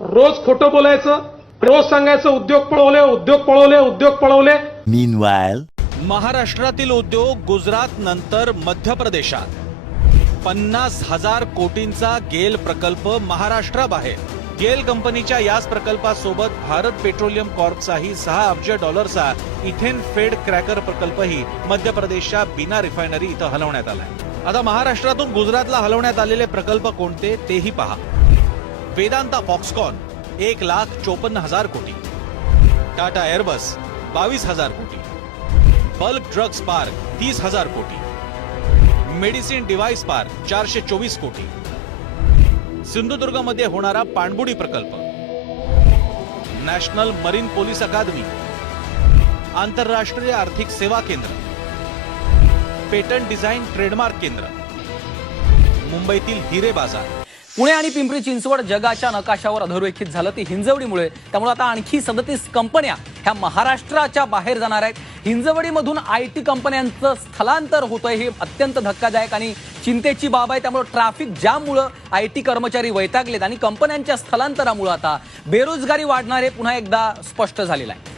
रोज खोटं बोलायचं, रोज सांगायचं उद्योग पळवले, उद्योग पळवले, उद्योग पळवले. Meanwhile, महाराष्ट्रातील उद्योग गुजरात नंतर मध्य प्रदेशात 50,000 कोटींचा गेल प्रकल्प महाराष्ट्राबाहेर. गेल कंपनीच्या याच प्रकल्पासोबत भारत पेट्रोलियम कॉर्पचाही $6 अब्ज इथेन फेड क्रॅकर प्रकल्पही मध्य प्रदेशच्या बिना रिफायनरी इथं हलवण्यात आलाय. आता महाराष्ट्रातून गुजरातला हलवण्यात आलेले प्रकल्प कोणते तेही पहा. वेदांता फॉक्सकॉन 1,54,000 कोटी, टाटा एअरबस 22,000 कोटी, बल्क ड्रग्स पार्क 30,000 कोटी, मेडिसिन डिव्हाइस पार्क 424 कोटी, सिंधुदुर्गमध्ये होणारा पाणबुडी प्रकल्प, नॅशनल मरीन पोलीस अकादमी, आंतरराष्ट्रीय आर्थिक सेवा केंद्र, पेटंट डिझाईन ट्रेडमार्क केंद्र, मुंबईतील हिरे बाजार. पुणे आणि पिंपरी चिंचवड जगाच्या नकाशावर अधोरेखित झालं ते हिंजवडीमुळे. त्यामुळे आता आणखी 37 कंपन्या ह्या महाराष्ट्राच्या बाहेर जाणार आहेत. हिंजवडीमधून IT कंपन्यांचं स्थलांतर होतंय, हे अत्यंत धक्कादायक आणि चिंतेची बाब आहे. त्यामुळे ट्रॅफिक जाममुळे IT कर्मचारी वैतागलेत आणि कंपन्यांच्या स्थलांतरामुळे आता बेरोजगारी वाढणार हे पुन्हा एकदा स्पष्ट झालेलं आहे.